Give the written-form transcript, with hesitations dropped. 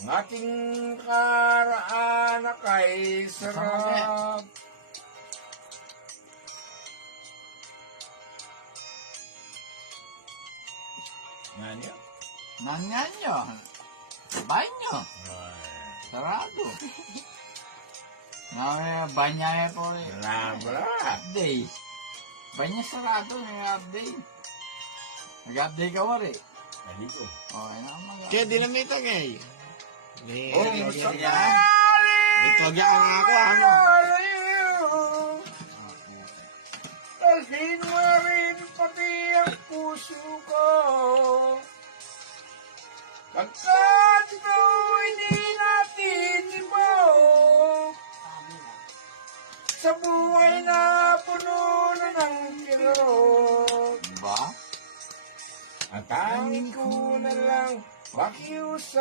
Ang ating karaan kay sarap. Nanyo? Nanyanyo. Banyo. Sarado. Banyahe po rin. Labra. Update. Banya sarado. Nag-update. Nag-update ka wari. Aligo. Okay na mag-update. Kaya dinamita kay. Oh, sakali! Ito agyan ako, ano? Alhin mo rin pati ang puso ko. Pagkat ito'y di natin ibo. Sa buhay na puno na ng kirot. Diba? Ang tanging ko na lang makiusap.